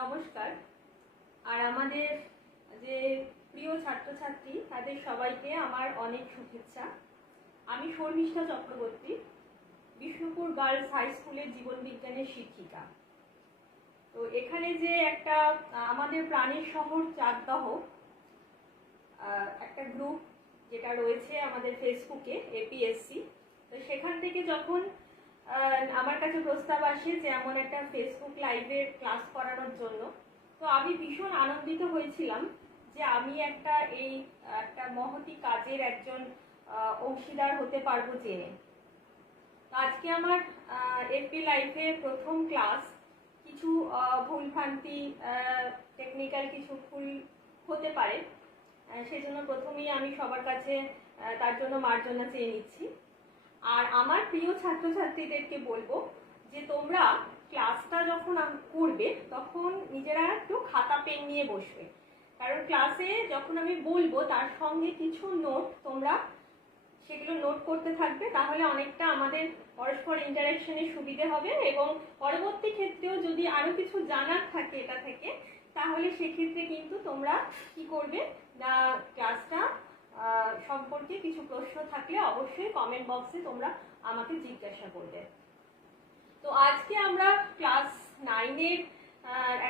নমস্কার। আর আমাদের যে প্রিয় ছাত্রছাত্রী তাদের সবাইকে আমার অনেক শুভেচ্ছা। আমি শর্মিষ্ঠা চক্রবর্তী, বিষ্ণুপুর গার্লস হাই স্কুলের জীবন বিজ্ঞানের শিক্ষিকা। তো এখানে যে একটা আমাদের প্রাণের শহর চাকদহ একটা গ্রুপ যেটা রয়েছে আমাদের ফেসবুকে এপিএসসি, তো সেখান থেকে যখন আমার কাছে প্রস্তাব আসে যে এমন একটা ফেসবুক লাইভের ক্লাস করানোর জন্য, তো আমি ভীষণ আনন্দিত হয়েছিলাম যে আমি একটা মহতি কাজের একজন অংশীদার হতে পারবো জেনে। আজকে আমার এপি লাইভে প্রথম ক্লাস। কিছু ভুলভ্রান্তি, টেকনিক্যাল কিছু ভুল হতে পারে, সেজন্য প্রথমেই আমি সবার কাছে তার জন্য মার্জনা চেয়ে নিচ্ছি। আর আমার প্রিয় ছাত্রছাত্রীদেরকে বলবো যে তোমরা ক্লাসটা যখন করবে তখন নিজেরা একটু খাতা পেন নিয়ে বসবে, কারণ ক্লাসে যখন আমি বলবো তার সঙ্গে কিছু নোট তোমরা সেগুলো নোট করতে থাকবে, তাহলে অনেকটা আমাদের পরস্পর ইন্টারাকশনের সুবিধে হবে এবং পরবর্তী ক্ষেত্রেও যদি আরো কিছু জানার থাকে এটা থেকে, তাহলে সেক্ষেত্রে কিন্তু তোমরা কি করবে না, ক্লাসটা সম্পর্কে কিছু প্রশ্ন থাকলে অবশ্যই কমেন্ট বক্সে তোমরা আমাকে জিজ্ঞাসা করবে। তো আজকে আমরা ক্লাস 9-এর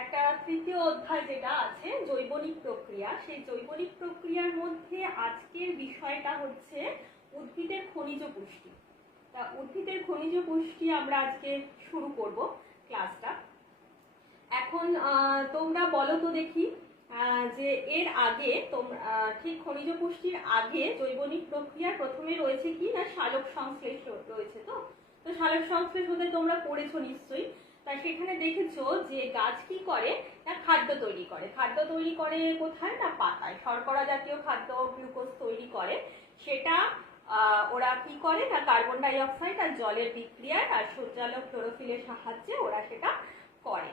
একটা তৃতীয় অধ্যায় যেটা আছে জৈবনিক প্রক্রিয়া, সেই জৈবনিক প্রক্রিয়ার মধ্যে আজকের বিষয়টা হচ্ছে উদ্ভিদের খনিজ পুষ্টি। তা উদ্ভিদের খনিজ পুষ্টি আমরা আজকে শুরু করব ক্লাসটা। এখন তোমরা বলো তো দেখি যে এর আগে ঠিক খনিজ পুষ্টির আগে জৈবনিক প্রক্রিয়ার প্রথমে রয়েছে কি না, সালোক সংশ্লেষ রয়েছে। তো সালোক সংশ্লেষ হতে তোমরা পড়েছো নিশ্চয়ই। তা সেখানে দেখেছো যে গাছ কি করে না, খাদ্য তৈরি করে। খাদ্য তৈরি করে কোথায় না, পাতায়। শর্করা জাতীয় খাদ্য, গ্লুকোজ তৈরি করে। সেটা ওরা কি করে না, কার্বন ডাই অক্সাইড আর জলের বিক্রিয়ায় আর সূর্যালোক ক্লোরোফিলের সাহায্যে ওরা সেটা করে।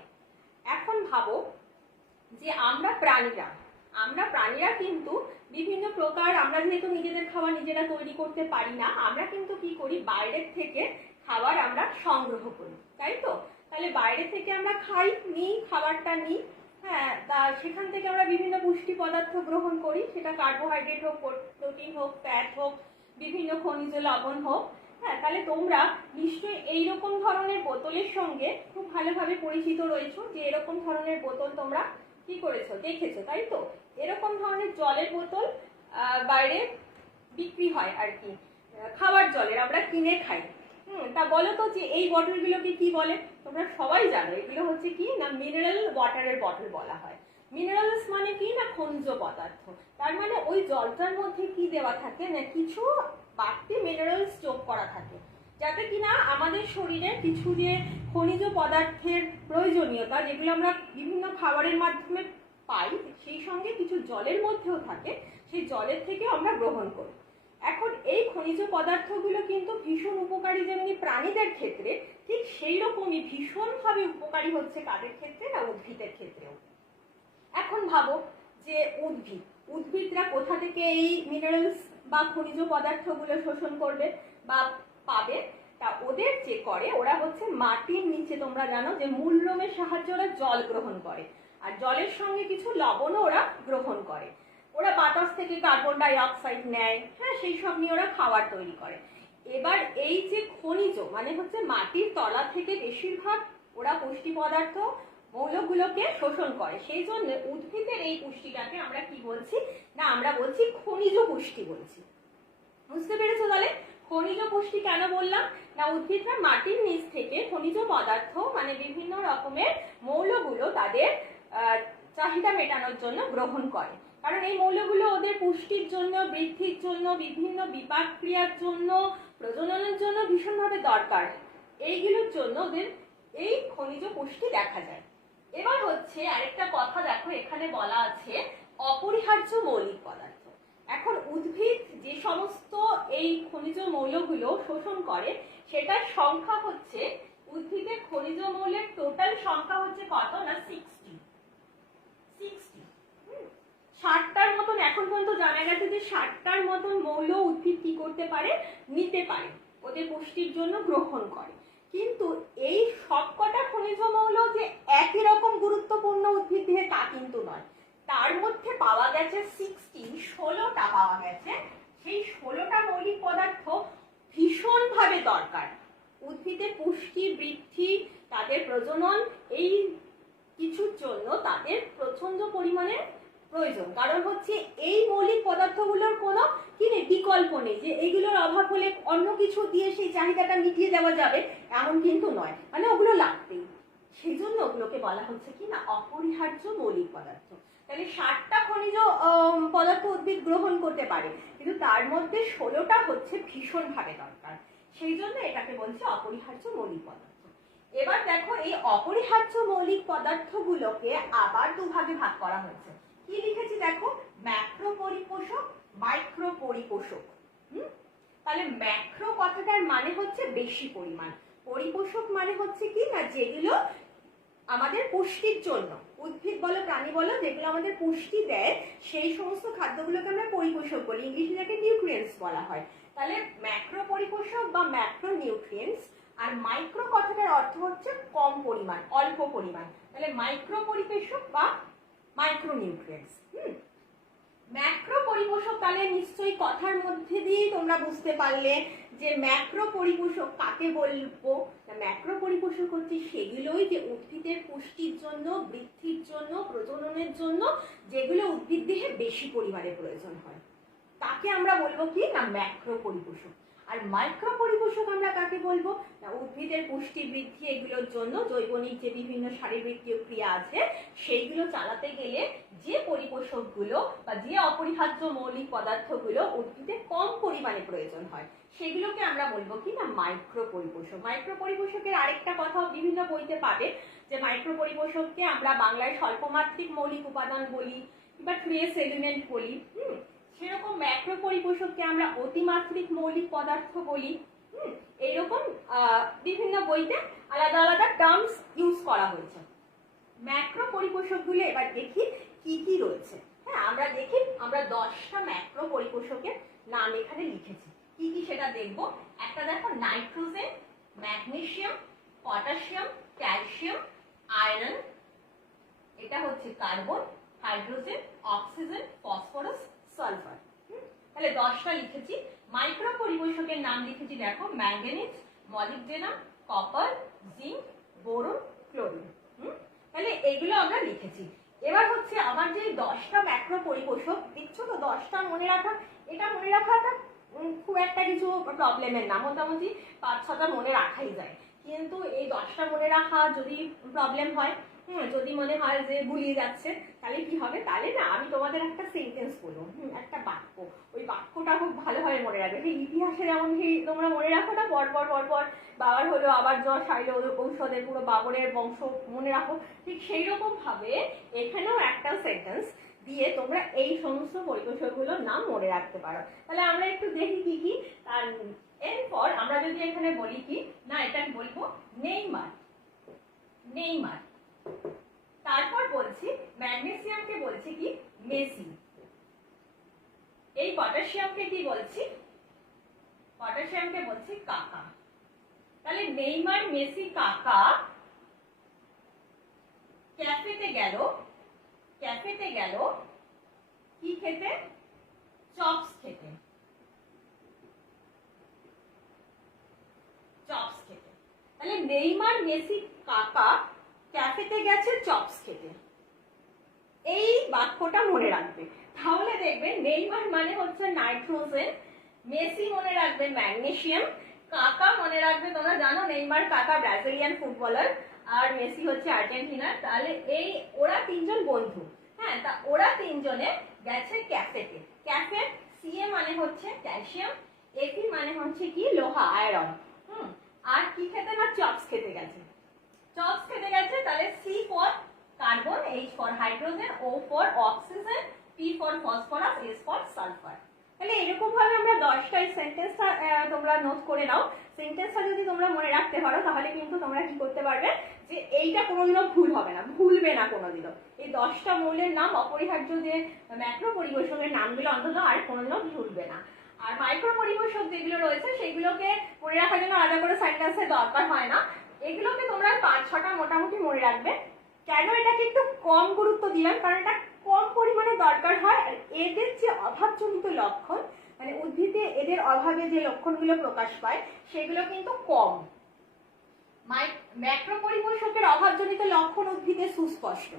এখন ভাবো যে আমরা প্রাণীরা কিন্তু বিভিন্ন প্রকার, আমরা যেহেতু নিজেদের খাবার নিজেরা তৈরি করতে পারি না, আমরা কিন্তু কি করি, বাইরের থেকে খাবার আমরা সংগ্রহ করি, তাই তো? তাহলে বাইরে থেকে আমরা খাবারটা নিই, হ্যাঁ, তা সেখান থেকে আমরা বিভিন্ন পুষ্টি পদার্থ গ্রহণ করি, সেটা কার্বোহাইড্রেট হোক, প্রোটিন হোক, ফ্যাট হোক, বিভিন্ন খনিজ লবণ হোক। হ্যাঁ, তাহলে তোমরা নিশ্চয়ই এইরকম ধরনের বোতলের সঙ্গে খুব ভালোভাবে পরিচিত রয়েছো, যে এরকম ধরনের বোতল তোমরা কি করেছো, দেখেছো, তাই তো? এরকম ধরনের জলের বোতল বাইরে বিক্রি হয় আর কি, খাবার জলের, আমরা কিনে খাই। তা বলো তো যে এই বটলগুলোকে কি বলে? তোমরা সবাই জানো এগুলো হচ্ছে কি না, মিনারেল ওয়াটারের বটল বলা হয়। মিনারেলস মানে কি না, খনিজ পদার্থ। তার মানে ওই জলটার মধ্যে কি দেওয়া থাকে না, কিছু বাড়তি মিনারেলস যোগ করা থাকে, যাতে কিনা আমাদের শরীরে কিছু যে খনিজ পদার্থের প্রয়োজনীয়তা, যেগুলো আমরা বিভিন্ন খাবারের মাধ্যমে পাই, সেই সঙ্গে কিছু জলের মধ্যেও থাকে, সেই জলের থেকে আমরা গ্রহণ করি। এখন এই খনিজ পদার্থগুলো কিন্তু ভীষণ উপকারী, যেমনি প্রাণীদের ক্ষেত্রে, ঠিক সেই রকমই ভীষণভাবে উপকারী হচ্ছে কাদের ক্ষেত্রে না, উদ্ভিদের ক্ষেত্রেও। এখন ভাবো যে উদ্ভিদরা কোথা থেকে এই মিনারেলস বা খনিজ পদার্থগুলো শোষণ করবে বা পাবে? তা ওদের যে করে, ওরা হচ্ছে মাটির নিচে, তোমরা জানো যে মূলরোমের সাহায্যে ওরা জল গ্রহণ করে, আর জলের সঙ্গে কিছু লবণও ওরা গ্রহণ করে। ওরা বাতাস থেকে কার্বন ডাই অক্সাইড নেয়, হ্যাঁ, সেই সব নিয়ে ওরা খাবার তৈরি করে। এবার এই যে খনিজ মানে হচ্ছে মাটির তলা থেকে বেশিরভাগ ওরা পুষ্টি পদার্থ, মৌলগুলোকে শোষণ করে। সেই জন্য উদ্ভিদের এই পুষ্টিটাকে আমরা কি বলছি না, আমরা বলছি খনিজ পুষ্টি বলছি। বুঝতে পেরেছো? তাহলে খনিজ পুষ্টি কেন বললাম না, উদ্ভিদরা মাটির নিচ থেকে খনিজ পদার্থ মানে বিভিন্ন রকমের মৌলগুলো তাদের চাহিদা মেটানোর জন্য গ্রহণ করে, কারণ এই মৌলগুলো ওদের পুষ্টির জন্য, বৃদ্ধির জন্য, বিভিন্ন বিপাক ক্রিয়ার জন্য, প্রজননের জন্য ভীষণভাবে দরকার। এইগুলোর জন্য ওদের এই খনিজ পুষ্টি দেখা যায়। এবার হচ্ছে আরেকটা কথা, দেখো এখানে বলা আছে অপরিহার্য মৌলিক পদার্থ। এখন উদ্ভিদ যে সমস্ত এই খনিজ মৌলগুলো শোষণ করে, সেটার সংখ্যা হচ্ছে, উদ্ভিদের খনিজ মৌলের টোটাল সংখ্যা হচ্ছে কত না, 60টার মতন। এখন পর্যন্ত জানা গেছে যে 60টার মতন মৌল উদ্ভিদ কি করতে পারে, নিতে পারে, ওদের পুষ্টির জন্য গ্রহণ করে। কিন্তু এই সবকটা খনিজ মৌল যে একই রকম গুরুত্বপূর্ণ কিন্তু নয়, তার মধ্যে পাওয়া গেছে 16টা পাওয়া গেছে। সেই 16টা মৌলিক পদার্থ ভীষণভাবে দরকার উদ্ভিদের পুষ্টি, বৃদ্ধি, তাদের প্রজনন, এই কিছুর জন্য তাদের প্রচন্ড পরিমাণে প্রয়োজন। কারণ হচ্ছে এই মৌলিক পদার্থগুলোর কোনো কি নেই, বিকল্প নেই যে এগুলোর অভাব হলে অন্য কিছু দিয়ে সেই চাহিদাটা মিটিয়ে দেওয়া যাবে, এমন কিন্তু নয়, মানে ওগুলো লাগবেই। সেই জন্য ওগুলোকে বলা হচ্ছে কি না অপরিহার্য মৌলিক পদার্থ। তাহলে 60টা খনিজ পদার্থ উদ্ভিদ গ্রহণ করতে পারে, কিন্তু তার মধ্যে 16টা হচ্ছে ভীষণভাবে দরকার, সেই জন্য এটাকে বলছে অপরিহার্য মৌলিক পদার্থ। এবার দেখো এই অপরিহার্য মৌলিক পদার্থগুলোকে আবার দুভাগে ভাগ করা হয়েছে। কি লিখেছি দেখো, ম্যাক্রো পরিপোষক, মাইক্রো পরিপোষক। তাহলে ম্যাক্রো কথাটার মানে হচ্ছে বেশি পরিমাণ, পরিপোষক মানে হচ্ছে কি না যেগুলো আমাদের পুষ্টির জন্য, উদ্ভিদ বলো প্রাণী বলো, যেগুলো আমাদের পুষ্টি দেয় সেই সমস্ত খাদ্যগুলোকে আমরা পরিপোষক বলি, ইংলিশে যাকে নিউট্রিয়েন্টস বলা হয়। তাহলে ম্যাক্রো পরিপোষক বা ম্যাক্রো নিউট্রিয়েন্টস। আর মাইক্রো কথাটার অর্থ হচ্ছে কম পরিমাণ, অল্প পরিমাণ, তাহলে মাইক্রো পরিপোষক বা মাইক্রো নিউট্রিয়েন্টস। ম্যাক্রো পরিপোষক তাহলে নিশ্চয়ই কথার মধ্যে দিয়েই তোমরা বুঝতে পারলে যে ম্যাক্রো পরিপোষক কাকে বলবো। ম্যাক্রো পরিপোষক হচ্ছে সেগুলোই যে উদ্ভিদের পুষ্টির জন্য, বৃদ্ধির জন্য, প্রজননের জন্য যেগুলো উদ্ভিদ দেহে বেশি পরিমাণে প্রয়োজন হয়, তাকে আমরা বলবো কি না ম্যাক্রো পরিপোষক। আর মাইক্রো পরিপোষক আমরা কাকে বলবো না উদ্ভিদের পুষ্টি, বৃদ্ধি এগুলোর জন্য জৈবনিক যে বিভিন্ন শারীরবৃত্তীয় ক্রিয়া আছে সেইগুলো চালাতে গেলে যে পরিপোষকগুলো বা যে অপরিহার্য মৌলিক পদার্থগুলো উদ্ভিদের কম পরিমাণে প্রয়োজন হয় সেগুলোকে আমরা বলবো কি না মাইক্রো পরিপোষক। মাইক্রো পরিপোষকের আরেকটা কথা বিভিন্ন বইতে পাবে যে মাইক্রো পরিপোষককে আমরা বাংলায় স্বল্পমাত্রিক মৌলিক উপাদান বলি বা ট্রেস এলিমেন্ট বলি। সেরকম ম্যাক্রো পরিপোষককে আমরা অতিমাত্রিক মৌলিক পদার্থ বলি। এইরকম বিভিন্ন বইতে আলাদা আলাদা টার্মস ইউজ করা হয়েছে। ম্যাক্রো পরিপোষকগুলো এবার দেখি কি কি রয়েছে। হ্যাঁ, আমরা দেখি, আমরা 10টা ম্যাক্রো পরিপোষকের নাম এখানে লিখেছি। কি কি সেটা দেখবো। একটা দেখো, nitrogen, magnesium, potassium, calcium, iron, এটা হচ্ছে carbon, hydrogen, oxygen, phosphorus, sulphur. তাহলে 10টা লিখেছি। মাইক্রো পরিপোষকের নাম লিখেছি দেখো, manganese, molybdenum, copper, zinc, boron, chlorine. তাহলে এগুলো আমরা লিখেছি। এবার হচ্ছে আমার যে 10টা ম্যাক্রো পরিপোষক দেখছো তো, 10টা মনে রাখা, এটা মনে রাখাটা খুব একটা কিছু প্রবলেমের না, মোটামুটি 5-6টা মনে রাখাই যায়। কিন্তু এই 10টা মনে রাখা যদি প্রবলেম হয়, যদি মনে হয় যে গুলিয়ে যাচ্ছে, তাহলে কি হবে, তাহলে না আমি তোমাদের একটা সেন্টেন্স বলবো, একটা বাক্য, ওই বাক্যটা খুব ভালোভাবে মনে রাখবে। সেই ইতিহাসে যেমন সেই তোমরা মনে রাখো না, পরপর বাবার হলো আবার জ্বর, সাইল ঔষধের, পুরো বাবরের বংশ মনে রাখো, ঠিক সেই রকম ভাবে এখানেও একটা সেন্টেন্স দিয়ে তোমরা এই সমস্ত পরিপোষকগুলোর নাম মনে রাখতে পারো। তাহলে আমরা একটু দেখি কি কি। এরপর আমরা যদি এখানে বলি কি না, এটা বলবো নেইমার, নেইমার। তারপর বলছি ম্যাগনেসিয়ামকে বলছি কি মেসি। এই পটাশিয়ামকে কি বলছি, পটাশিয়ামকে বলছি কাকা। তাহলে নেইমার, মেসি, কাকা ক্যাফেতে গেল, ক্যাফেতে গেল কি খেতে, চপস খেতে, চপস খেতে। তাহলে নেইমার, মেসি, কাকা ক্যাফেতে গেছে চপস খেতে, এই বাক্যটা মনে রাখবে। তাহলে দেখবে নেইমার মানে হচ্ছে নাইট্রোজেন, মেসি মনে রাখবে ম্যাগনেসিয়াম, কাকা মনে রাখবে, তোমরা জানো নেইমার কাকা ব্রাজিলিয়ান ফুটবলার আর মেসি হচ্ছে আর্জেন্টিনার। তাহলে এই ওরা তিনজন বন্ধু। হ্যাঁ, তা ওরা তিনজনে গেছে ক্যাফেতে। ক্যাফে, সিএ মানে হচ্ছে ক্যালসিয়াম, এপি মানে হচ্ছে কি লোহা, আয়রন। আর কি খেতে না, চপস খেতে গেছে, চপস খেতে গেছে। তাহলে C for carbon, H for hydrogen, O for oxygen, P for phosphorus, S for sulphur. তাহলে এরকম ভাবে আমরা 10টা সেন্টেন্সটা তোমরা নোট করে নাও। সেন্টেন্সটা যদি তোমরা মনে রাখতে পারো তাহলে কিন্তু তোমরা কি করতে পারবে যে এইটা কোনোদিনও ভুল হবে না, ভুলবে না কোনোদিনও। এই 10টা মৌলের নাম, অপরিহার্য যে ম্যাক্রো পরিপোষকের নামগুলো অন্তত আর কোনোদিনও ভুলবে না। আর মাইক্রো পরিপোষক যেগুলো রয়েছে সেগুলোকে মনে রাখার জন্য আলাদা করে সেন্টেন্সের দরকার হয় না। এগুলোকে তোমরা 5-6টা মোটামুটি মনে রাখবে। কেন এটাকে একটু কম গুরুত্ব দিলাম, কারণ এটা কম পরিমাণে দরকার হয়। আর এদের যে অভাবজনিত লক্ষণ, মানে উদ্ভিদে এদের অভাবে যে লক্ষণগুলো প্রকাশ পায় সেগুলো কিন্তু কম। ম্যাক্রো পরিপোষকের অভাবজনিত লক্ষণ উদ্ভিদে সুস্পষ্ট,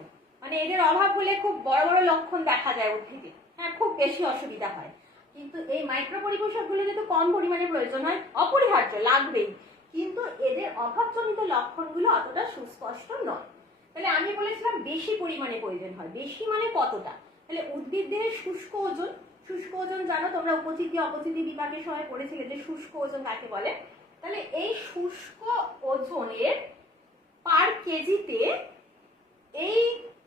মানে এদের অভাব হলে খুব বড় বড় লক্ষণ দেখা যায় উদ্ভিদে, হ্যাঁ খুব বেশি অসুবিধা হয়। কিন্তু এই মাইক্রো পরিপোষকগুলো যেহেতু কম পরিমাণে প্রয়োজন হয়, অপরিহার্য লাগবেই, কিন্তু এদের অভাবজনিত লক্ষণগুলো অতটা সুস্পষ্ট নয়। তাহলে আমি বলেছিলাম বেশি পরিমাণে প্রয়োজন হয়, বেশি মানে কতটা? তাহলে উদ্ভিদ দেহের শুষ্ক ওজন, শুষ্ক ওজন জানো তোমরা, উপচিতি অপচিতি বিভাগের সময় পড়েছিলে যে শুষ্ক ওজন কাকে বলে। তাহলে এই শুষ্ক ওজনের পার কেজিতে এই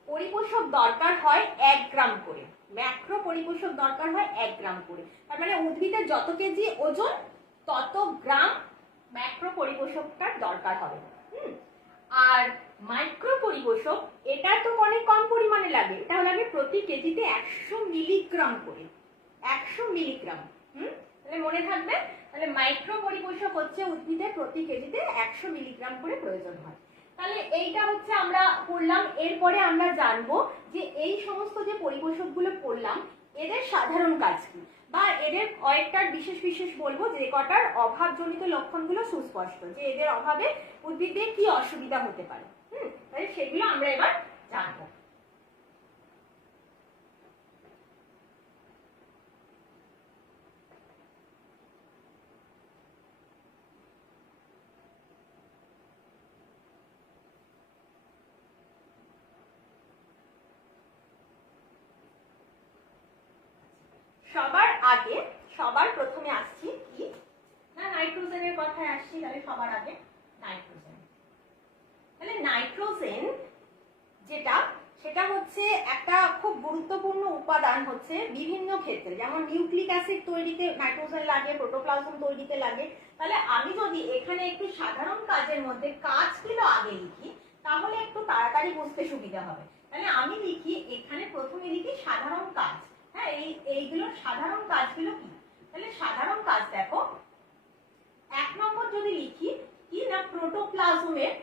পরিপোষক দরকার হয় 1 গ্রাম করে, ম্যাক্রো পরিপোষক দরকার হয় 1 গ্রাম করে। তার মানে উদ্ভিদের যত কেজি ওজন তত গ্রাম ম্যাক্রো পরিপোষকটার দরকার হবে। আর মাইক্রো পরিপোষক এটা তো অনেক কম পরিমাণে লাগে, এটা লাগে প্রতি কেজিতে 100 মিলিগ্রাম করে, 100 মিলিগ্রাম। তাহলে মনে থাকবে, তাহলে মাইক্রো পরিপোষক হচ্ছে উদ্ভিদের প্রতি কেজিতে 100 মিলিগ্রাম করে প্রয়োজন হয়। তাহলে এইটা হচ্ছে আমরা পড়লাম। এরপরে আমরা জানবো যে এই সমস্ত যে পরিপোষকগুলো পড়লাম এদের সাধারণ কাজ কি, বা এদের কয়েকটার বিশেষ বিশেষ বলবো যে কটার অভাবজনিত লক্ষণগুলো সুস্পষ্ট, যে এদের অভাবে উদ্ভিদের কি অসুবিধা হতে পারে। তাহলে সেগুলো আমরা এবার জানবো। সবার প্রথমে আসছি কি না, নাইট্রোজেনের কথায় আসছি। তাহলে সবার আগে নাইট্রোজেন। তাহলে নাইট্রোজেন যেটা, সেটা হচ্ছে একটা খুব গুরুত্বপূর্ণ উপাদান হচ্ছে বিভিন্ন ক্ষেত্রে, যেমন নিউক্লিক অ্যাসিড তৈরিতে নাইট্রোজেন লাগে, প্রোটোপ্লাজম তৈরিতে লাগে। তাহলে আমি যদি এখানে একটু সাধারণ কাজের মধ্যে কাজগুলো আগে লিখি তাহলে একটু তাড়াতাড়ি বুঝতে সুবিধা হবে। তাহলে আমি লিখি এখানে, প্রথমে লিখি সাধারণ কাজ। হ্যাঁ, এইগুলোর সাধারণ কাজগুলো কি? তাহলে সাধারণ কাজ দেখো, 1 নম্বর যদি লিখি কি না, প্রোটোপ্লাজমের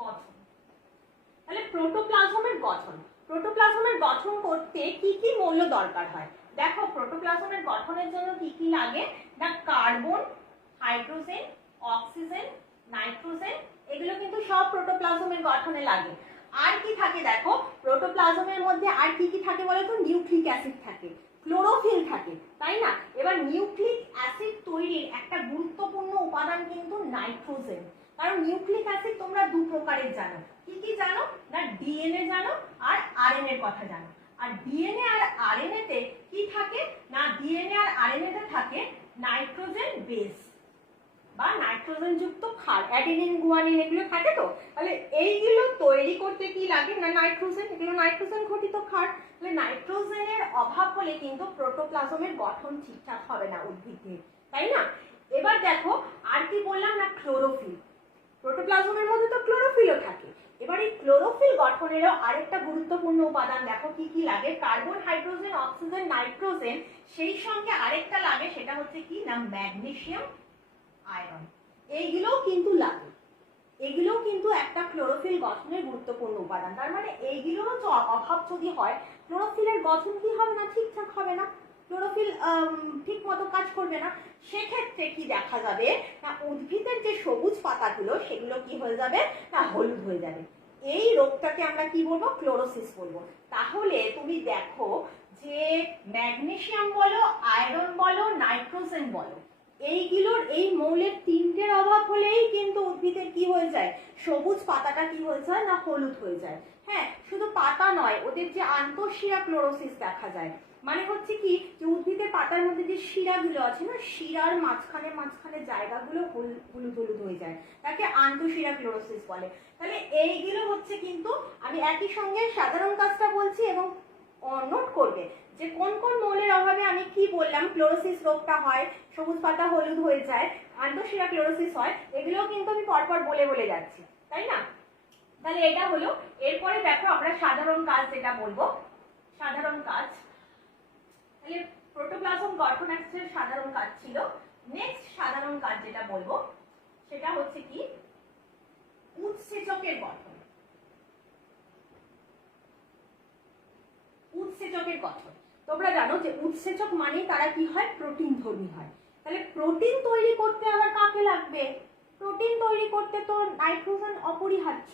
গঠন। তাহলে প্রোটোপ্লাজমের গঠন, প্রোটোপ্লাজমের গঠন করতে কি কি মৌল দরকার হয়? দেখো প্রোটোপ্লাজমের গঠনের জন্য কি কি লাগে না, কার্বন, হাইড্রোজেন, অক্সিজেন, নাইট্রোজেন, এগুলো কিন্তু সব প্রোটোপ্লাজমের গঠনে লাগে। আর কি থাকে দেখো, প্রোটোপ্লাজমের মধ্যে আর কি কি থাকে বলো তো? নিউক্লিক অ্যাসিড থাকে, ক্লোরোফিল থাকে, তাই না? এবার নিউক্লিক অ্যাসিড তৈরির একটা গুরুত্বপূর্ণ উপাদান কিন্তু নাইট্রোজেন। কারণ নিউক্লিক অ্যাসিড তোমরা 2 প্রকারের জানো, কি কি জানো না, ডিএনএ জানো আর আরএনএ এর কথা জানো। আর ডিএনএ আর আরএনএ তে কি থাকে না, ডিএনএ আর আরএনএ তে থাকে নাইট্রোজেন বেস বা নাইট্রোজেন যুক্ত ক্ষার, অ্যাডিনিন, গুয়ানিন, এগুলো থাকে। তো তাহলে এইগুলো তৈরি করতে কি লাগে না, নাইট্রোজেন। এগুলো নাইট্রোজেন ঘটিত ক্ষার। তাহলে নাইট্রোজেনের অভাব হলে কিন্তু প্রোটোপ্লাজমের গঠন ঠিকঠাক হবে না উদ্ভিদের, তাই না? এবার দেখো আর কি বললাম না, ক্লোরোফিল। প্রোটোপ্লাজমের মধ্যে তো ক্লোরোফিলও থাকে। এবার এই ক্লোরোফিল গঠনেরও আরেকটা গুরুত্বপূর্ণ উপাদান দেখো কি কি লাগে, কার্বন, হাইড্রোজেন, অক্সিজেন, নাইট্রোজেন, সেই সঙ্গে আরেকটা লাগে, সেটা হচ্ছে কি না, ম্যাগনেসিয়াম, আয়রন। এইগুলোও কিন্তু লাগে, এগুলোও কিন্তু একটা ক্লোরোফিল গঠনের গুরুত্বপূর্ণ উপাদান। তার মানে এইগুলোরও অভাব যদি হয়, ক্লোরোফিলের গঠন কি হবে না, ঠিকঠাক হবে না, ক্লোরোফিল ঠিক মতো কাজ করবে না। সেক্ষেত্রে কি দেখা যাবে না, উদ্ভিদের যে সবুজ পাতাগুলো সেগুলো কি হয়ে যাবে না, হলুদ হয়ে যাবে। এই রোগটাকে আমরা কি বলবো, ক্লোরোসিস বলবো। তাহলে তুমি দেখো যে ম্যাগনেসিয়াম বলো, আয়রন বলো, নাইট্রোজেন বলো, এইগুলোর এই মৌলের 3টের অভাব হলেই কিন্তু উদ্ভিদের কি হয়ে যায়, সবুজ পাতাটা কি হয়ে যায় না, হলুদ হয়ে যায়। হ্যাঁ, শুধু পাতা নয়, ওদের যে আন্তঃশিরা ক্লোরোসিস দেখা যায়। মানে হচ্ছে কি, যে উদ্ভিদের পাতার মধ্যে যে শিরাগুলো আছে না, শিরার মাঝখানে মাঝখানে জায়গাগুলো হলুদ হলুদ হয়ে যায়, তাকে আন্তঃশিরা ক্লোরোসিস বলে। তাহলে এইগুলো হচ্ছে কিন্তু, আমি একই সঙ্গে সাধারণ কাজটা বলছি এবং নোট করবে যে কোন কোন মৌলের অভাবে আমি কি বললাম, ক্লোরোসিস রোগটা হয়, সবুজ পাতা হলুদ হয়ে যায়, আন্তঃশিরা ক্লোরোসিস হয়, এগুলোও কিন্তু আমি পরপর বলে বলে যাচ্ছি, তাই না? তাহলে এটা হলো। এরপরে দেখো আমরা সাধারণ কাজ যেটা বলবো, সাধারণ কাজ। তাহলে প্রোটোপ্লাজম গঠন একটা সাধারণ কাজ ছিল। নেক্সট সাধারণ কাজ যেটা বলবো সেটা হচ্ছে কি উৎসেচকের গঠন। উৎসেচকের গঠন তোমরা জানো যে উৎসেচক মানে তারা কি হয়, প্রোটিন ধর্মী হয়। তাহলে প্রোটিন তৈরি করতে আবার কাকে লাগবে? প্রোটিন তৈরি করতে তো নাইট্রোজেন অপরিহার্য,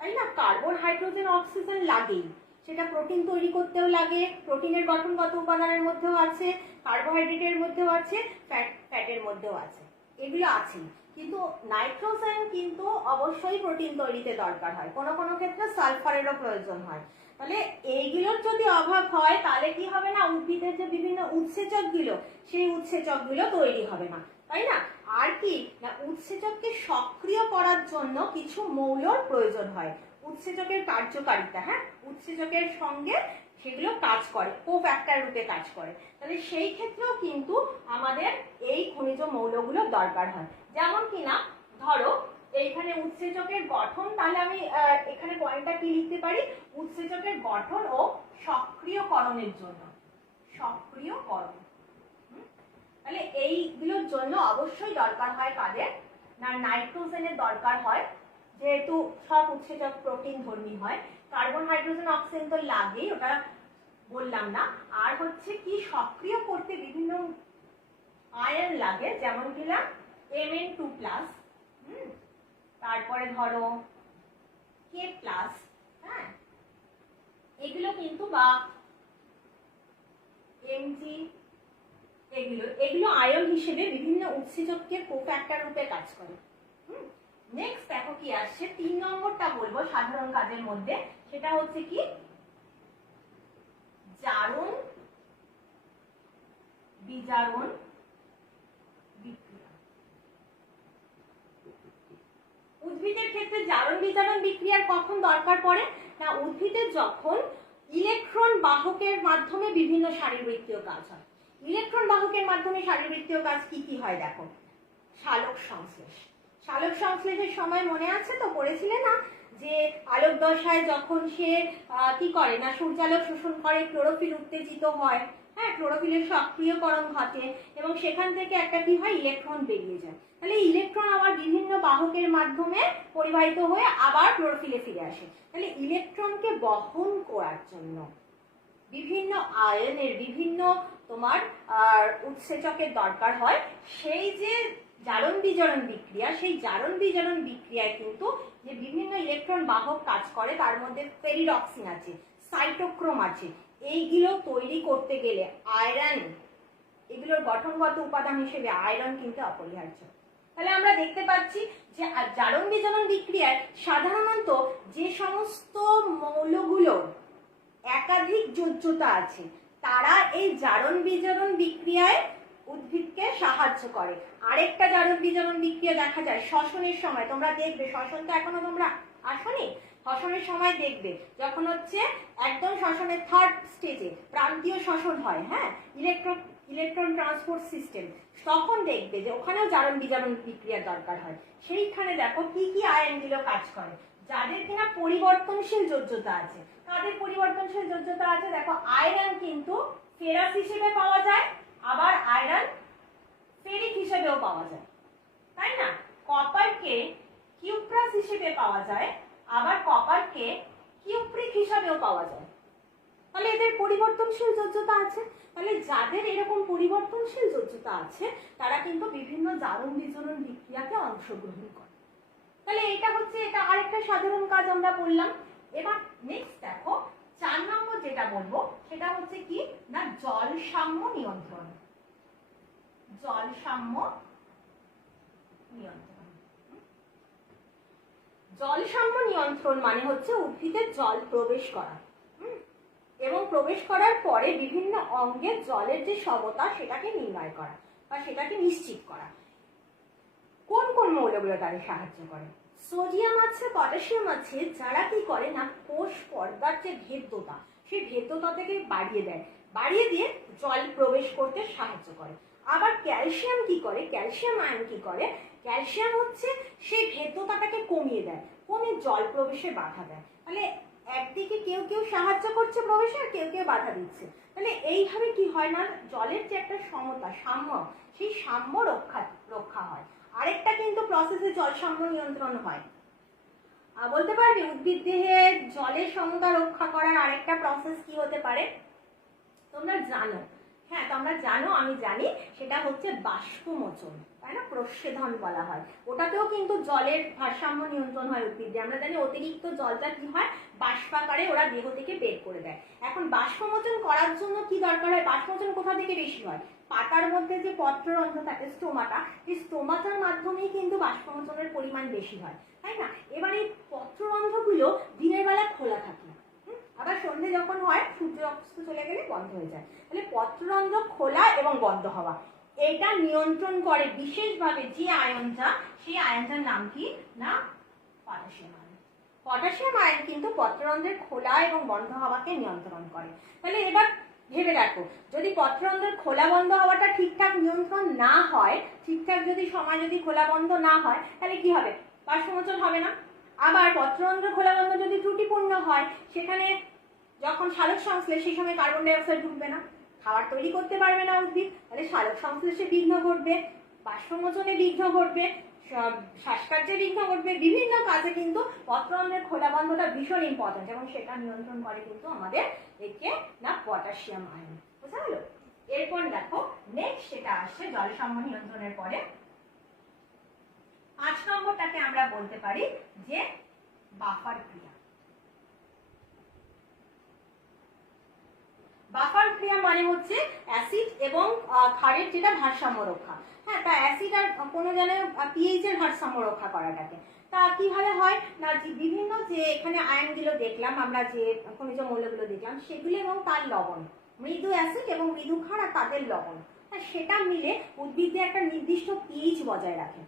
তাই না? কার্বন, হাইড্রোজেন, অক্সিজেন লাগেই। সেটা প্রোটিন তৈরি করতেও লাগে। প্রোটিনের গঠনগত উপাদানের মধ্যেও আছে, কার্বোহাইড্রেটের মধ্যেও আছে, ফ্যাটের মধ্যেও আছে, এগুলো আছেই। কিন্তু নাইট্রোজেন কিন্তু অবশ্যই প্রোটিন তৈরিতে দরকার হয়, কোনো কোনো ক্ষেত্রে সালফারেরও প্রয়োজন হয়। তাহলে এইগুলোর যদি অভাব হয় তাহলে কি হবে না, উদ্ভিদের যে বিভিন্ন উৎসেচকগুলো সেই উৎসেচকগুলো তৈরি হবে না, তাই না? আর কি না, উৎসেচককে সক্রিয় করার জন্য কিছু মৌলর প্রয়োজন হয়। উৎসেচকের কার্যকারিতা, হ্যাঁ, উৎসেচকের সঙ্গে সেগুলো কাজ করে, কোফ্যাক্টর রূপে কাজ করে। তাহলে সেই ক্ষেত্রেও কিন্তু আমাদের এই খনিজ মৌলগুলো দরকার হয়। যেমন কিনা ধরো এইখানে উৎসেচকের গঠন, তাহলে আমি এখানে পয়েন্টটা কি লিখতে পারি, উৎসেচকের গঠন ও সক্রিয়করণের জন্য। সক্রিয়করণ, তাহলে এইগুলোর জন্য অবশ্যই দরকার হয় কাদের না, নাইট্রোজেনের দরকার হয়, যেহেতু সব উৎসেচক প্রোটিন ধর্মী হয়। কার্বন, হাইড্রোজেন, অক্সিজেন তো লাগেই, ওটা বললাম না। আর হচ্ছে কি, সক্রিয় করতে বিভিন্ন আয়ন লাগে, যেমন কিনা Mn2+, তারপরে ধরো K+, হ্যাঁ, এগুলো কিন্তু, বা Mg, এগুলো আয়ন হিসেবে বিভিন্ন উৎসেচকের কোফ্যাক্টর রূপে কাজ করে। নেক্সট দেখো কি আসছে, 3 নম্বরটা বলবো সাধারণ কাজের মধ্যে, সেটা হচ্ছে কি জারণ বিজারণ বিক্রিয়া। উদ্ভিদের ক্ষেত্রে জারণ বিজারণ বিক্রিয়ার কখন দরকার পড়ে না, উদ্ভিদের যখন ইলেকট্রন বাহকের মাধ্যমে বিভিন্ন শারীরবৃত্তীয় কাজ হয়। ইলেকট্রন বাহকের মাধ্যমে শারীরবৃত্তীয় কাজ কি কি হয় দেখো, সালোক সংশ্লেষ। সালোক সংশ্লেষের সময় মনে আছে তো, পড়েছিলে না যে আলোক দশায় যখন সে কি করে না, সূর্যালোক শোষণ করে, ক্লোরোফিল উত্তেজিত হয়, হ্যাঁ, ক্লোরোফিলের সক্রিয়করণ ঘটে এবং সেখান থেকে একটা কি হয়, ইলেকট্রন বেরিয়ে যায়। তাহলে ইলেকট্রন আবার বিভিন্ন বাহকের মাধ্যমে পরিবাহিত হয়ে আবার ক্লোরোফিলে ফিরে আসে। তাহলে ইলেকট্রনকে বহন করার জন্য বিভিন্ন আয়নের, বিভিন্ন তোমার উৎসেচকের দরকার হয়। সেই যে জারণ বিজারণ বিক্রিয়া, সেই জারণ বিজারণ বিক্রিয়ায় কিন্তু যে বিভিন্ন ইলেকট্রন বাহক কাজ করে, তার মধ্যে পেরিডক্সিন আছে, সাইটোক্রোম আছে, এইগুলো তৈরি করতে গেলে আয়রন, এগুলোর গঠনগত উপাদান হিসেবে আয়রন কিন্তু অপরিহার্য। তাহলে আমরা দেখতে পাচ্ছি যে জারণ বিজারণ বিক্রিয়ায় সাধারণত যে সমস্ত মৌলগুলোর একাধিক যোজ্যতা আছে তারা এই জারণ বিজারণ বিক্রিয়ায় উদ্ভিদকে সাহায্য করে। আরেকটা জারণ বিজারণ বিক্রিয়া দেখা যায় শ্বসনের সময়, তোমরা দেখবে, শ্বসন তো এখনো তোমরা আসোনি, শ্বসনের সময় দেখবে যখন হচ্ছে একদম শ্বসনের থার্ড স্টেজে প্রান্তীয় শ্বসন হয়, হ্যাঁ, ইলেকট্রন ট্রান্সপোর্ট সিস্টেম, তখন দেখবে যে ওখানেও জারণ বিজারণ বিক্রিয়ার দরকার হয়। সেইখানে দেখো কি কি আয়নগুলো কাজ করে, যাদের কিনা পরিবর্তনশীল যোজ্যতা আছে। কাদের পরিবর্তনশীল যোজ্যতা আছে দেখো, আয়রন কিন্তু ফেরাস হিসেবে পাওয়া যায়, আবার আয়রন ফেরিক হিসেবেও পাওয়া যায়, তাই না? কপারকে কিউপ্রাস হিসেবে পাওয়া যায়, আবার কপারকে কিউপ্রিক হিসেবেও পাওয়া যায়। তাহলে এদের পরিবর্তনশীল যোজ্যতা আছে। তাহলে যাদের এরকম পরিবর্তনশীল যোজ্যতা আছে তারা কিন্তু বিভিন্ন জারণ বিজারণ বিক্রিয়াতে অংশগ্রহণ করে। তাহলে এটা হচ্ছে, এটা আরেকটা সাধারণ কাজ আমরা বললাম। এবার নেক্সট দেখো 4 নম্বর যেটা বলবো সেটা হচ্ছে কি না, জল সাম্য নিয়ন্ত্রণ। জল সাম্য নিয়ন্ত্রণ, জল সাম্য নিয়ন্ত্রণ মানে হচ্ছে উদ্ভিদের জল প্রবেশ করা এবং প্রবেশ করার পরে বিভিন্ন অঙ্গে জলের যে সমতা সেটাকে নির্ণয় করা বা সেটাকে নিশ্চিত করা। কোন কোন মৌলগুলো তাদের সাহায্য করে? সোডিয়াম আছে, পটাশিয়াম আছে, যারা কি করে না, কোষ পর্দার যে ভেদ্যতা, সেই ভেদ্যতা থেকে বাড়িয়ে দেয়, বাড়িয়ে দিয়ে জল প্রবেশ করতে সাহায্য করে। আবার ক্যালসিয়াম কি করে, ক্যালসিয়াম আয়ন কি করে, ক্যালসিয়াম হচ্ছে সেই ভেদ্যতাটাকে কমিয়ে দেয়, কমে জল প্রবেশে বাধা দেয়। তাহলে একদিকে কেউ কেউ সাহায্য করছে প্রবেশে আর কেউ কেউ বাধা দিচ্ছে। তাহলে এইভাবে কি হয় না, জলের যে একটা সমতা সাম্য, সেই সাম্য রক্ষা হয়। আরেকটা কিন্তু প্রসেসে জল সাম্য নিয়ন্ত্রণ হয়। বলতে পারবে উদ্ভিদ দেহে জলের সমতা রক্ষা করার আরেকটা প্রসেস কি হতে পারে? তোমরা জানো, হ্যাঁ তোমরা জানো, আমি জানি, সেটা হচ্ছে বাষ্পমোচন, তাই না? প্রস্বেধন বলা হয়। ওটাতেও কিন্তু জলের ভারসাম্য নিয়ন্ত্রণ হয় উদ্ভিদে। আমরা জানি অতিরিক্ত জলটা কি হয়, বাষ্পাকারে ওরা দেহ থেকে বের করে দেয়। এখন বাষ্পমোচন করার জন্য কি দরকার হয়? বাষ্পমোচন কোথা থেকে বেশি হয়? পাতার মধ্যে যে পত্ররন্ধ্র থাকে, স্টোমাটা, এই স্টোমাটার মাধ্যমেই কিন্তু বাষ্পমোচনের পরিমাণ বেশি হয়, তাই না? এবার এই পত্ররন্ধ্রগুলো দিনের বেলা খোলা থাকে, আবার সন্ধ্যে যখন হয় সূর্য অস্ত চলে গেলে বন্ধ হয়ে যায়। তাহলে পত্ররন্ধ্র খোলা এবং বন্ধ হওয়া, এটা নিয়ন্ত্রণ করে বিশেষভাবে যে আয়নটা, সেই আয়নটার নাম কি না পটাশিয়াম আয়ন। পটাশিয়াম আয়ন কিন্তু পত্ররন্ধ্রের খোলা এবং বন্ধ হওয়াকে নিয়ন্ত্রণ করে। তাহলে এবার ভেবে দেখো, যদি পত্ররন্ধ্রের খোলা বন্ধ হওয়াটা ঠিকঠাক নিয়ন্ত্রণ না হয়, ঠিকঠাক যদি সময় যদি খোলা বন্ধ না হয়, তাহলে কি হবে? বাষ্পমোচন হবে না। আবার পত্ররন্ধ্র খোলা বন্ধ যদি ত্রুটিপূর্ণ হয়, সেখানে যখন সালোক সংশ্লেষ, সেই সময় কার্বন ডাই অক্সাইড ঢুকবে না, খাবার তৈরি করতে পারবে না উদ্ভিদ, তাহলে সালোক সংশ্লেষে বিঘ্ন ঘটবে, বাষ্পমোচনে বিঘ্ন ঘটবে, শ্বাসকার্যে বিঘ্ন ঘটবে, বিভিন্ন কাজে কিন্তু পত্ররন্ধ্রের খোলা বন্ধটা ভীষণ ইম্পর্টেন্ট, এবং সেটা নিয়ন্ত্রণ করে কিন্তু আমাদের একে না পটাশিয়াম আয়ন। বুঝা গেল? এরপর দেখো নেক্সট সেটা আসছে জল সাম্য নিয়ন্ত্রণের পরে 5 নম্বরটাকে আমরা বলতে পারি যে বাফার ক্রিয়া। বাফার ক্রিয়া মানে হচ্ছে অ্যাসিড এবং ক্ষারের যেটা ভারসাম্য রক্ষা। হ্যাঁ, তা অ্যাসিড আর কোনো জানে পিএইচ এর ভারসাম্য রক্ষা করাটাকে তা কিভাবে হয় না, বিভিন্ন যে এখানে আয়নগুলো দেখলাম আমরা, যে খনিজ মৌলগুলো দেখলাম, সেগুলো এবং তার লবণ, মৃদু অ্যাসিড এবং মৃদু ক্ষার আর তাদের লবণ, সেটা মিলে উদ্ভিদে একটা নির্দিষ্ট পিএইচ বজায় রাখে।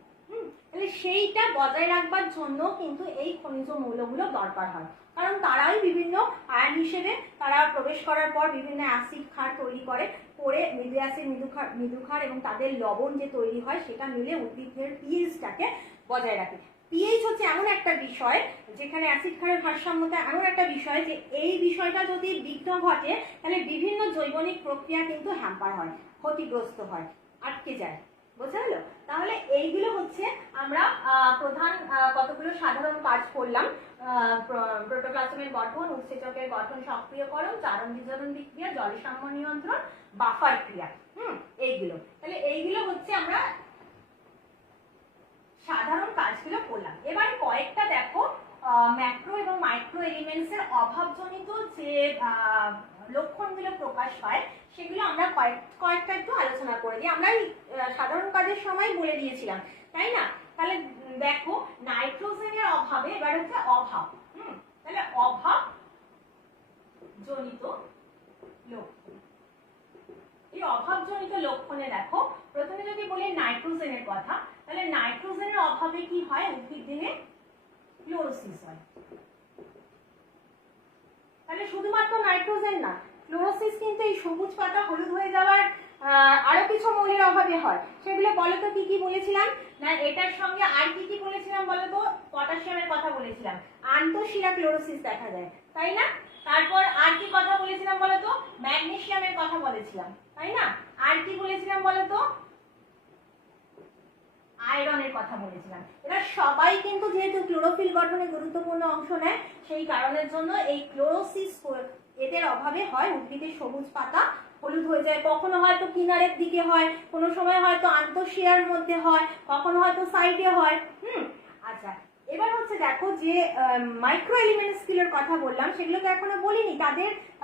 তাহলে সেইটা বজায় রাখবার জন্য কিন্তু এই খনিজ মৌলগুলো দরকার হয়, কারণ তারাই বিভিন্ন আয়ন হিসেবে তারা প্রবেশ করার পর বিভিন্ন অ্যাসিড ক্ষার তৈরি করে, মৃদু অ্যাসিড মৃদু ক্ষার এবং তাদের লবণ যে তৈরি হয়, সেটা মিলে উদ্ভিদের পিএইচটাকে বজায় রাখে। পিএইচ হচ্ছে এমন একটা বিষয় যেখানে অ্যাসিড ক্ষারের ভারসাম্যতা এমন একটা বিষয় যে এই বিষয়টা যদি বিঘ্ন ঘটে, তাহলে বিভিন্ন জৈবনিক প্রক্রিয়া কিন্তু হ্যাম্পার হয়, ক্ষতিগ্রস্ত হয়, আটকে যায়। বোঝা গেল? তাহলে এইগুলো হচ্ছে আমরা প্রধান কতগুলো সাধারণ কাজ করলাম। প্রোটোপ্লাজমের গঠন, উৎসেচকের গঠন, সক্রিয়করণ, চারণ বিজারণ বিক্রিয়া, জলসাম্য নিয়ন্ত্রণ, বাফার ক্রিয়া, এইগুলো। তাহলে এইগুলো হচ্ছে আমরা সাধারণ কাজগুলো করলাম। এবার কয়েকটা দেখো ম্যাক্রো এবং মাইক্রো এলিমেন্টস এর অভাবজনিত যে লক্ষণগুলো প্রকাশ পায়, সেগুলো আমরা কয়েকটা একটু আলোচনা করে দিই। আমরা সাধারণ কাজের সময় বলে দিয়েছিলাম, তাই না? তাহলে দেখো নাইট্রোজেনের অভাবে, এবার হচ্ছে অভাব, তাহলে অভাব জনিত লক্ষণ। এই অভাবজনিত লক্ষণে দেখো, প্রথমে যদি বলি নাইট্রোজেনের কথা, তাহলে নাইট্রোজেনের অভাবে কি হয়? উদ্ভিদ দেহে ক্লোরোসিস হয়। তাহলে শুধুমাত্র নাইট্রোজেন না, ক্লোরোসিস কিন্তু এই সবুজ পাতা হলুদ হয়ে যাওয়ার আরো কিছু মৌলের অভাবে হয়। সেগুলো বলো তো কি কি বলেছিলাম না? এটার সঙ্গে আর কি কি বলেছিলাম বলো তো? পটাশিয়ামের কথা বলেছিলাম, আন্তঃশিরা ক্লোরোসিস দেখা যায়, তাই না? তারপর আর কি কথা বলেছিলাম বলো তো? ম্যাগনেসিয়ামের কথা বলেছিলাম, তাই না? আর কি বলেছিলাম বলো তো? আয়রনের কথা বলেছিলাম। এরা সবাই কিন্তু যেহেতু ক্লোরোফিল গঠনে গুরুত্বপূর্ণ অংশ নেয়, সেই কারণের জন্য এই ক্লোরোসিস এদের অভাবে হয় উদ্ভিদের সবুজ পাতা হলুদ হয়ে যায়। কখনো হয়তো কিনারের দিকে হয়, কোনো সময় হয়তো আন্তঃশিরার মধ্যে হয়, কখনো হয়তো সাইডে হয়। আচ্ছা, এবার হচ্ছে দেখো যে মাইক্রো এলিমেন্টস গুলোর কথা বললাম, সেগুলোকে এখনো বলিনি,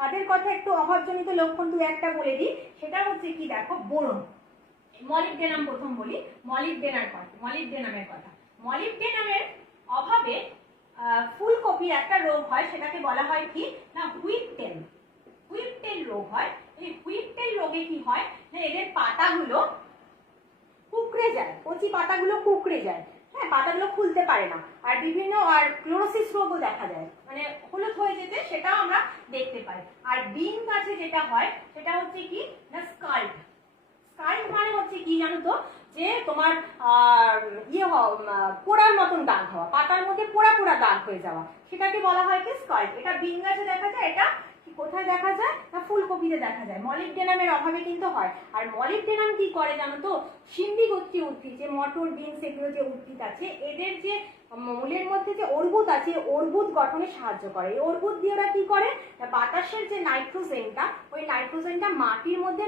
তাদের কথা একটু অভাবজনিত লক্ষণ দু একটা বলে দিই। সেটা হচ্ছে কি, দেখো বোরন, মলিবডেনাম প্রথম বলি, মলিবডেনামের কথা। মলিবডেনামের অভাবে ফুলকপির একটা রোগ হয়, সেটাকে বলা হয় কি না হুইপটেল রোগ হয়। এই হুইপটেল রোগে কি হয় না, এদের পাতাগুলো কুঁকড়ে যায়, কচি পাতাগুলো কুঁকড়ে যায়, হ্যাঁ, পাতাগুলো খুলতে পারে না, আর বিভিন্ন আর ক্লোরোসিস রোগও দেখা যায়, মানে হলুদ হয়ে যেতে, সেটাও আমরা দেখতে পাই। আর বিন গাছে যেটা হয় সেটা হচ্ছে কি না স্কাল্ড মানে হচ্ছে কি জানো তো, যে তোমার পোড়ার মতন দাগ হওয়া, পাতার মধ্যে পোড়া পোড়া দাগ হয়ে যাওয়া, সেটাকে বলা হয় কি স্কাল্ড। এটা বিন গাছে দেখা যায়, এটা কোথায় দেখা যায় না ফুলকপিতে দেখা যায়। মলিবডেনামের অভাবে কিন্তু হয়। আর মলিবডেনাম কি করে জানো তো, সিন্ধি গোত্রীয় উদ্ভিদ যে মটর বিনস এগুলো যে উদ্ভিদ আছে, এদের যে মূলের মধ্যে যে অর্বুদ আছে, অর্বুদ গঠনে সাহায্য করে। এই অর্বুদ দিয়ে ওরা কি করে, বাতাসের যে নাইট্রোজেনটা, ওই নাইট্রোজেনটা মাটির মধ্যে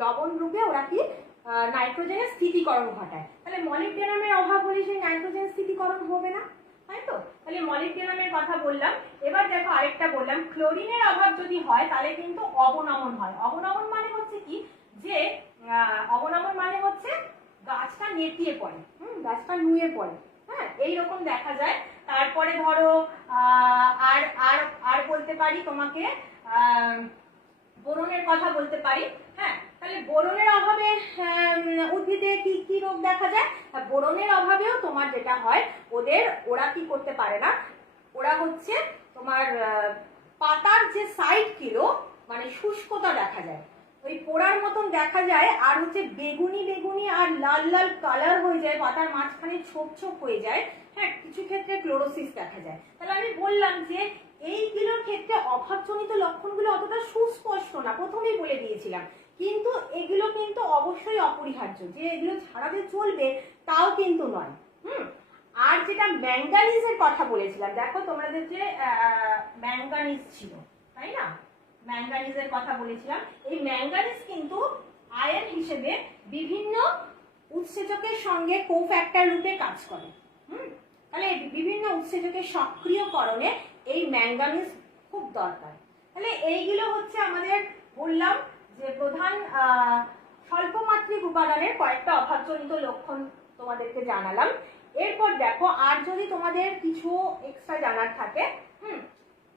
লবণ রূপে ওরা কি নাইট্রোজেনের স্থিতিকরণ ঘটায়। তাহলে মলিবডেনামের অভাব হলে সেই নাইট্রোজেন স্থিতিকরণ হবে না, তাই তো? তাহলে মলিবডেনামের কথা বললাম। এবার দেখো আরেকটা বললাম, ক্লোরিনের অভাব যদি হয় তাহলে কিন্তু অবনমন হয়। অবনমন মানে হচ্ছে কি, যে অবনমন মানে হচ্ছে গাছটা নেতিয়ে পড়ে, গাছটা নুয়ে পড়ে, হ্যাঁ, এইরকম দেখা যায়। তারপরে ধরো আর আর আর বলতে পারি তোমাকে, বোরনের কথা বলতে পারি। হ্যাঁ, তাহলে বোরনের অভাবে উদ্ভিদে কি কি রোগ দেখা যায়? বোরনের অভাবেও তোমার যেটা হয়, ওরা কি করতে পারে না, ওরা হচ্ছে তোমার পাতার যে সাইড গুলো মানে শুষ্কতা দেখা যায়, ওই পোড়ার মতন দেখা যায়, আর হচ্ছে বেগুনি বেগুনি আর লাল লাল কালার হয়ে যায়, পাতার মাঝখানে ছোপ ছোপ হয়ে যায়। হ্যাঁ, কিছু ক্ষেত্রে ক্লোরোসিস দেখা যায়। তাহলে আমি বললাম যে এইগুলোর ক্ষেত্রে অভাবজনিত লক্ষণগুলো অতটা সুস্পষ্ট না, প্রথমেই বলে দিয়েছিলাম, কিন্তু এগুলো কিন্তু অবশ্যই অপরিহার্য, যে এগুলো ছাড়া যে চলবে তাও কিন্তু নয়। আর যেটা ম্যাঙ্গানিজের কথা বলেছিলাম, দেখো তোমাদের যে ম্যাঙ্গানিজ ছিল, তাই না, ম্যাঙ্গানিজের কথা বলেছিলাম। এই ম্যাঙ্গানিজ কিন্তু আয়ন হিসেবে বিভিন্ন উৎসেচকের সঙ্গে কোফ্যাক্টর রূপে কাজ করে। তাহলে বিভিন্ন উৎসেচকের সক্রিয়করণে এই ম্যাঙ্গানিজ খুব দরকার। তাহলে এইগুলো হচ্ছে আমাদের বললাম যে প্রধান স্বল্পমাত্রিক উপাদানের কয়েকটা অভাবজনিত লক্ষণ তোমাদেরকে জানালাম। এরপর দেখো, আর যদি তোমাদের কিছু এক্সট্রা জানার থাকে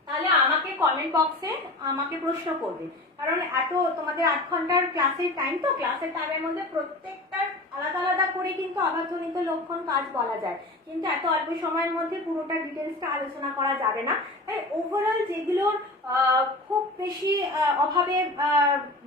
তাহলে আমাকে কমেন্ট বক্সে আমাকে প্রশ্ন করবে, কারণ এত তোমাদের 8 ঘন্টার ক্লাসের টাইম, তো ক্লাসের টাইমের মধ্যে প্রত্যেকটার আলাদা আলাদা করে কিন্তু অভাবজনিত লক্ষণ কাজ বলা যায়, কিন্তু এত অল্প সময়ের মধ্যে পুরোটা ডিটেলসটা আলোচনা করা যাবে না। তাই ওভারঅল যেগুলোর খুব বেশি অভাবে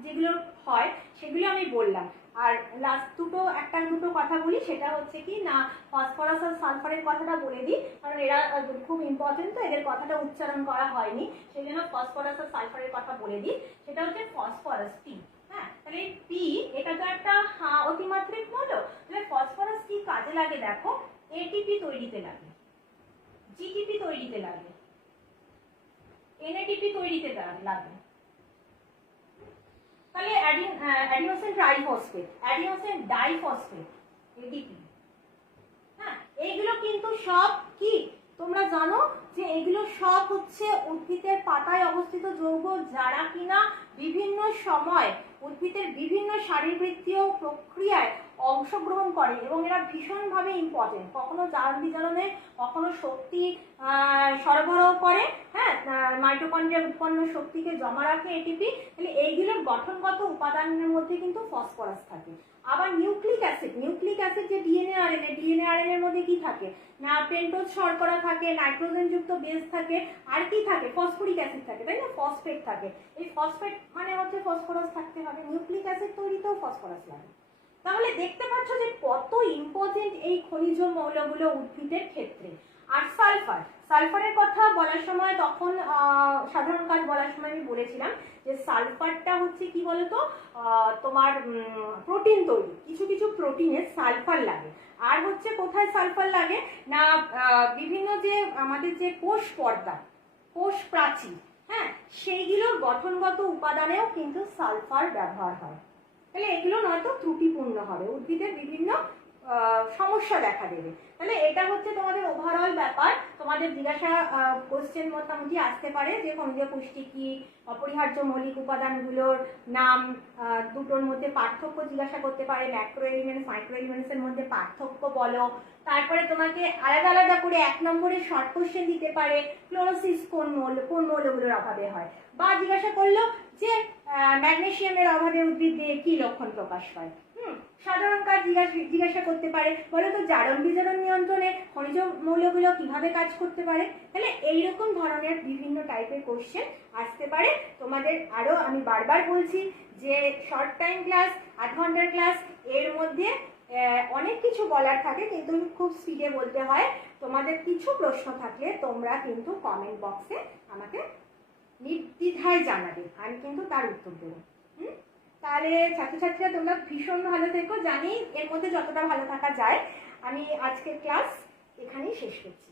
যেগুলো হয় সেগুলো আমি বললাম। আর লাস্ট একটা দুটো কথা বলি, সেটা হচ্ছে কি না, ফসফরাস আর সালফারের কথাটা বলে দিই, কারণ এরা খুব ইম্পর্টেন্ট, তো এদের কথাটা উচ্চারণ করা হয়নি, সেই জন্য ফসফরাস আর সালফারের কথা বলে দিই। সেটা হচ্ছে ফসফরাস পি। হ্যাঁ, তাহলে এই পি এটা তো একটা অতিমাত্রিক মৌল। তাহলে ফসফরাস কি কাজে লাগে দেখো, এটিপি তৈরিতে লাগে, জিটিপি তৈরিতে লাগে, এনএটিপি তৈরিতে লাগে। তাহলে adenosine triphosphate, adenosine diphosphate, ADP. হ্যাঁ, এইগুলো কিন্তু সব কি তোমরা জানো যে এগুলো সব হচ্ছে উদ্ভিদের পাতায় অবস্থিত যৌগ, যারা কিনা বিভিন্ন সময় উদ্ভিদের বিভিন্ন শারীরবৃত্তীয় প্রক্রিয়ায় অংশগ্রহণ করে এবং এরা ভীষণভাবে ইম্পর্টেন্ট। কখনো জারণ বিজারণে, কখনো শক্তি সরবরাহ করে, হ্যাঁ, মাইটোকন্ড্রিয়া উৎপন্ন শক্তিকে জমা রাখে এটিপি। তাহলে এইগুলোর গঠনগত উপাদানের মধ্যে কিন্তু ফসফরাস থাকে। আবার নিউক্লিক অ্যাসিড যে ডিএনএ আরএনএর মধ্যে কি থাকে না, পেন্টোজ শর্করা থাকে, নাইট্রোজেন যুক্ত বেস থাকে, আর কি থাকে, ফসফরিক অ্যাসিড থাকে, তাই না, ফসফেট থাকে। এই ফসফেট মানে হচ্ছে ফসফরাস থাকতে হবে, নিউক্লিক অ্যাসিড তৈরিতেও ফসফরাস লাগে। তাহলে দেখতে পাচ্ছ যে কত ইম্পর্টেন্ট এই খনিজ মৌলগুলো উদ্ভিদের ক্ষেত্রে। আর সালফারের কথা বলার সময়, তখন সাধারণ কাজ বলার সময় আমি বলেছিলাম যে সালফারটা হচ্ছে কি বলতো, তোমার প্রোটিন তৈরি, কিছু কিছু প্রোটিনে সালফার লাগে। আর হচ্ছে কোথায় সালফার লাগে না, বিভিন্ন যে আমাদের যে কোষ পর্দা, কোষ প্রাচীর, হ্যাঁ, সেইগুলোর গঠনগত উপাদানেও কিন্তু সালফার ব্যবহার হয়। তাহলে এগুলো নয়তো ত্রুটিপূর্ণ হবে, উদ্ভিদের বিভিন্ন সমস্যা দেখা দেবে। তাহলে এটা হচ্ছে তোমাদের ওভারঅল ব্যাপার। তোমাদের জিজ্ঞাসা কোশ্চেন মোটামুটি আসতে পারে যে খনিজ পুষ্টি কি, অপরিহার্য মৌলিক উপাদানগুলোর নাম, দুটোর মধ্যে পার্থক্য জিজ্ঞাসা করতে পারে, ম্যাক্রো এলিমেন্টস মাইক্রো এলিমেন্টসের মধ্যে পার্থক্য বলো। তারপরে তোমাকে আলাদা আলাদা করে 1 নম্বরের শর্ট কোশ্চেন দিতে পারে, ক্লোরোসিস কোন মৌলগুলোর অভাবে হয়, বা জিজ্ঞাসা করলো যে ম্যাগনেসিয়ামের অভাবে উদ্ভিদে কি লক্ষণ প্রকাশ পায়। সাধারণ কাজ জিজ্ঞাসা করতে পারে, বলো তো জারণ বিজারণ নিয়ন্ত্রণে খনিজ মৌলগুলো কিভাবে কাজ করতে পারে। তাহলে এইরকম ধরনের বিভিন্ন টাইপের কোশ্চেন আসতে পারে তোমাদের। আরো আমি বারবার বলছি যে শর্ট টাইম ক্লাস, আধ ঘন্টার ক্লাস, এর মধ্যে অনেক কিছু বলার থাকে, কিন্তু খুব স্পিডে বলতে হয়। তোমাদের কিছু প্রশ্ন থাকলে তোমরা কিন্তু কমেন্ট বক্সে আমাকে নির্দ্বিধায় জানাবে, আমি কিন্তু তার উত্তর দেবো। তাহলে ছাত্রছাত্রীরা তোমরা ভীষণ ভালো থেকো, জানি এর মধ্যে যতটা ভালো থাকা যায়। আমি আজকের ক্লাস এখানেই শেষ করছি।